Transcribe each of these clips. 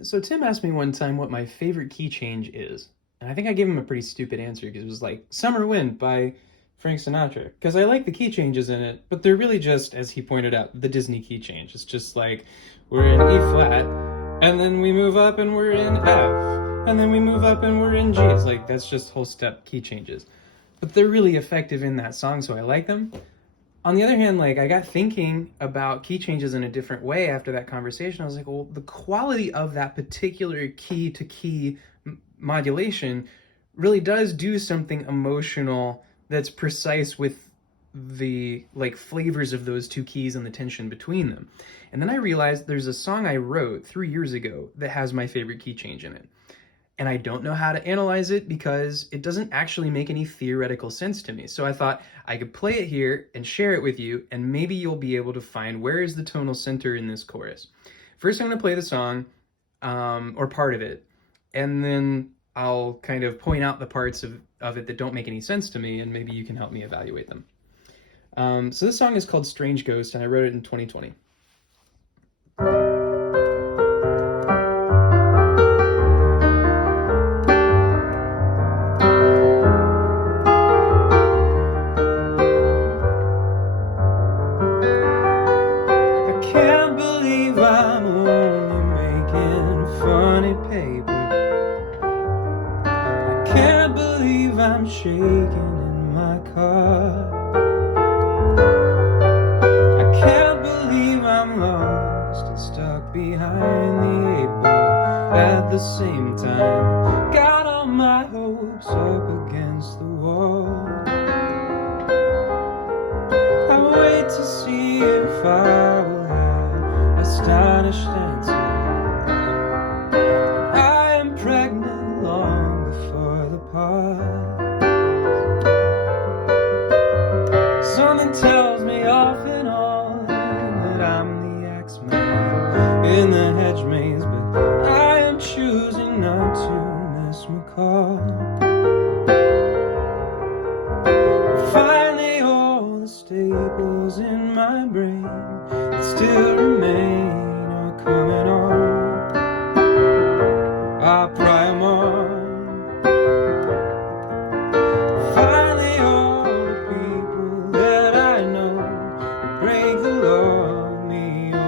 So Tim asked me one time what my favorite key change is. And I think I gave him a pretty stupid answer because it was like Summer Wind by Frank Sinatra. Because I like the key changes in it, but they're really just, as he pointed out, the Disney key change. It's just like we're in E flat, and then we move up and we're in F, and then we move up and we're in G. It's like that's just whole step key changes. But they're really effective in that song, so I like them. On the other hand, like I got thinking about key changes in a different way after that conversation. I was like, well, the quality of that particular key to key modulation really does do something emotional that's precise with the like flavors of those two keys and the tension between them. And then I realized there's a song I wrote 3 years ago that has my favorite key change in it, and I don't know how to analyze it because it doesn't actually make any theoretical sense to me. So I thought I could play it here and share it with you, and maybe you'll be able to find where is the tonal center in this chorus. First, I'm going to play the song, or part of it, and then I'll kind of point out the parts of it that don't make any sense to me, and maybe you can help me evaluate them. So this song is called Strange Ghost, and I wrote it in 2020. Can't believe I'm only making funny paper. I can't believe I'm shaking in my car. I can't believe I'm lost and stuck behind the 8 ball at the same time. Got all my hopes up against the wall. I wait to see if I will have astonished answers. I am pregnant long before the part. Something tells me off and on that I'm the X-Man in the hedge maze, but I am choosing not to miss my call. Finally, all the staples in my brain that still remain are coming on. I pry 'em on. Finally, all the people that I know break the law of me on.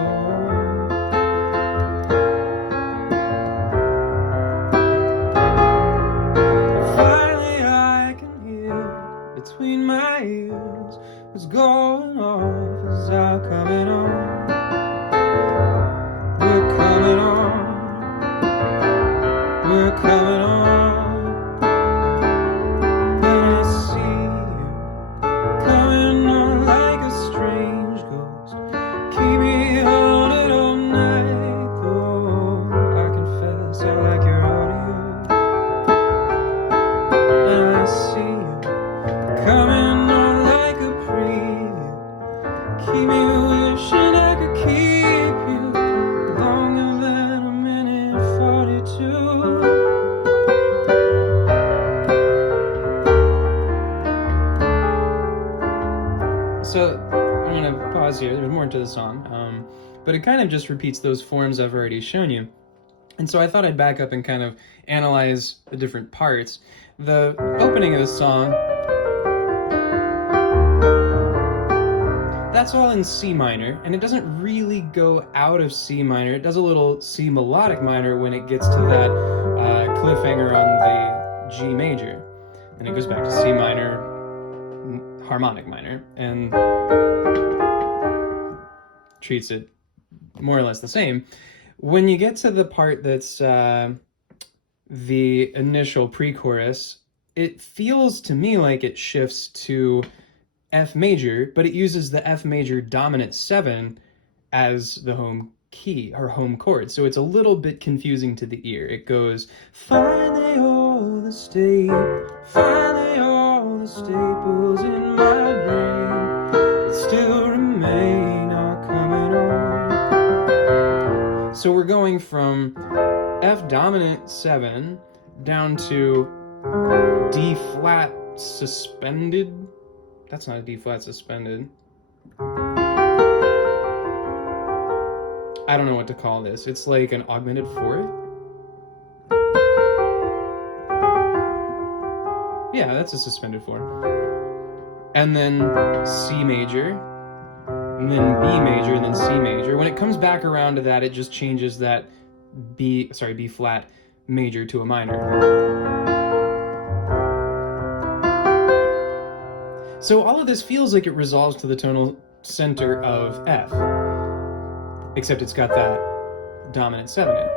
Finally, I can hear between my ears what's going off is all coming on. We're coming on. We're coming on. When I see you coming on like a strange ghost, keep me haunted all night. Though I confess I like your audio, and I see you coming on like a preview. Keep me wishing I could keep you longer than a minute 42. So I'm going to pause here. There's more to the song, but it kind of just repeats those forms I've already shown you. And so I thought I'd back up and kind of analyze the different parts. The opening of the song, that's all in C minor, and it doesn't really go out of C minor. It does a little C melodic minor when it gets to that cliffhanger on the G major, and it goes back to C minor, harmonic minor, and treats it more or less the same. When you get to the part that's the initial pre-chorus, it feels to me like it shifts to F major, but it uses the F major dominant 7 as the home key, or home chord. So it's a little bit confusing to the ear. It goes, finally all the staples in my brain that still remain are coming on. So we're going from F dominant 7 down to D flat suspended. That's not a D flat suspended. I don't know what to call this. It's like an augmented fourth. Yeah, that's a suspended form. And then C major, and then B major, and then C major. When it comes back around to that, it just changes that B flat major to a minor. So all of this feels like it resolves to the tonal center of F, except it's got that dominant 7 in it.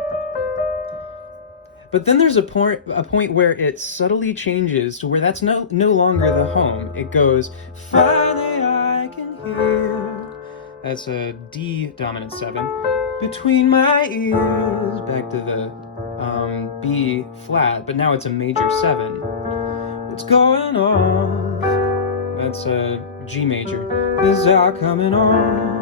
But then there's a point where it subtly changes to where that's no longer the home. It goes, finally I can hear. That's a D dominant 7. Between my ears, back to the B flat, but now it's a major 7. What's going on? That's a G major. Is that coming on?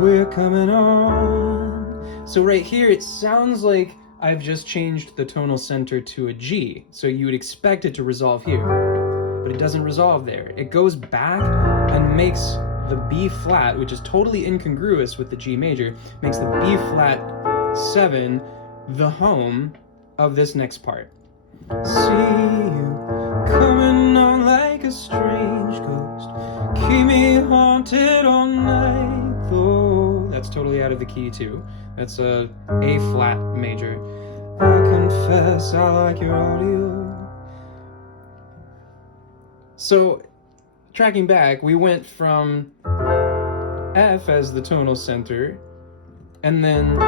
We're coming on. So right here, it sounds like I've just changed the tonal center to a G. So you would expect it to resolve here, but it doesn't resolve there. It goes back and makes the B flat, which is totally incongruous with the G major, makes the B flat 7 the home of this next part. See you coming on like a strange ghost, keep me haunted all night though. That's totally out of the key too. That's a flat major. I confess I like your audio. So tracking back, we went from F as the tonal center, and then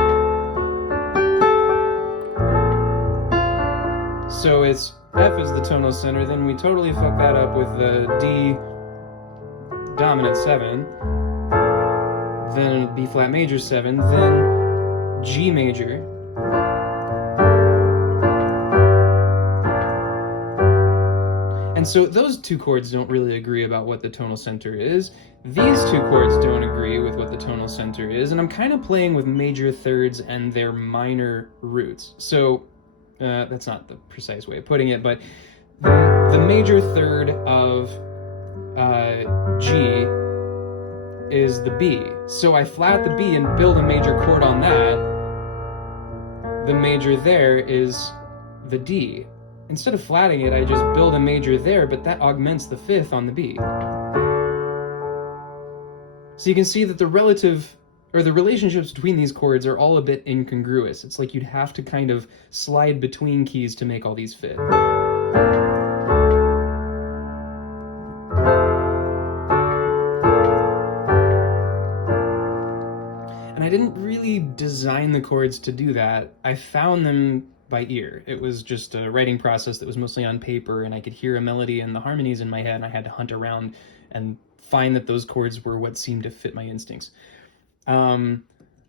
so it's F as the tonal center, then we totally fucked that up with the D dominant 7, then B flat major 7, then G major, and so those two chords don't really agree about what the tonal center is. These two chords don't agree with what the tonal center is, and I'm kind of playing with major thirds and their minor roots. So that's not the precise way of putting it, but the major third of G is the B. So I flat the B and build a major chord on that. The major there is the D. Instead of flatting it, I just build a major there, but that augments the 5th on the B. So you can see that the relationships between these chords are all a bit incongruous. It's like you'd have to kind of slide between keys to make all these fit. And I didn't really design the chords to do that. I found them by ear. It was just a writing process that was mostly on paper, and I could hear a melody and the harmonies in my head, and I had to hunt around and find that those chords were what seemed to fit my instincts. And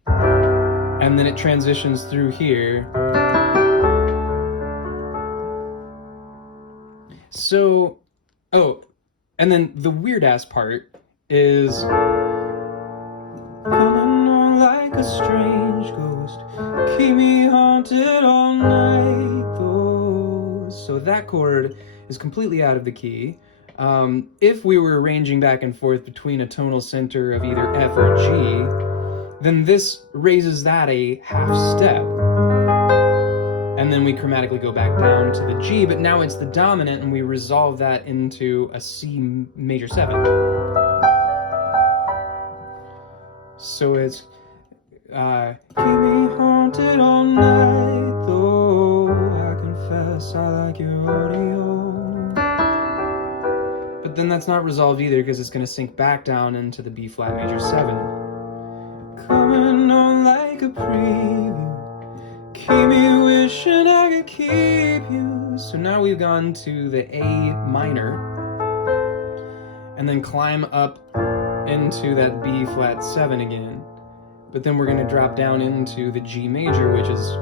then it transitions through here. So, and then the weird ass part is coming on like a strange ghost, keep me haunted all night though. So that chord is completely out of the key. If we were arranging back and forth between a tonal center of either F or G, then this raises that a half step. And then we chromatically go back down to the G, but now it's the dominant, and we resolve that into a C major 7. So it's, keep me haunted all night, though I confess I like your audio. But then that's not resolved either, because it's going to sink back down into the B flat major 7. Coming on like a preview, keep me wishing I could keep you. So now we've gone to the A minor, and then climb up into that B flat 7 again. But then we're going to drop down into the G major, which is,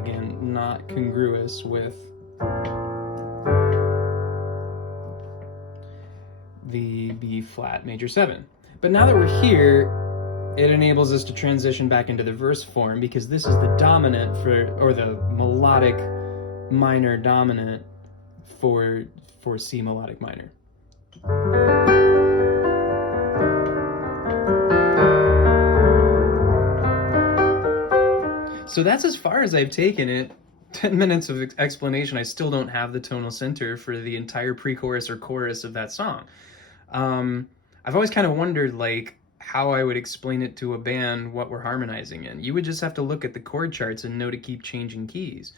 again, not congruous with the B flat major 7. But now that we're here, it enables us to transition back into the verse form, because this is the dominant or the melodic minor dominant for C melodic minor. So that's as far as I've taken it. 10 minutes of explanation, I still don't have the tonal center for the entire pre-chorus or chorus of that song. I've always kind of wondered, like, how I would explain it to a band what we're harmonizing in. You would just have to look at the chord charts and know to keep changing keys.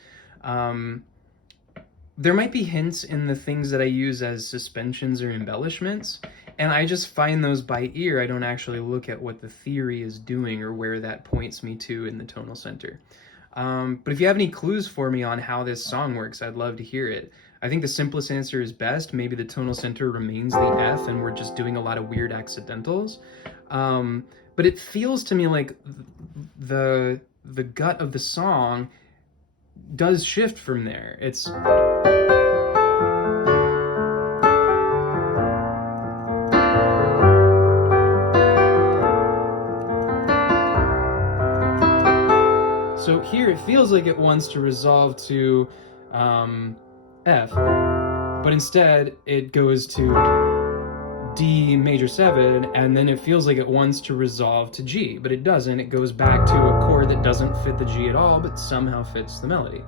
There might be hints in the things that I use as suspensions or embellishments, and I just find those by ear. I don't actually look at what the theory is doing or where that points me to in the tonal center. But if you have any clues for me on how this song works, I'd love to hear it. I think the simplest answer is best. Maybe the tonal center remains the F and we're just doing a lot of weird accidentals. But it feels to me like the gut of the song does shift from there. It's... So here it feels like it wants to resolve to F, but instead it goes to D major 7, and then it feels like it wants to resolve to G, but it doesn't. It goes back to a chord that doesn't fit the G at all, but somehow fits the melody.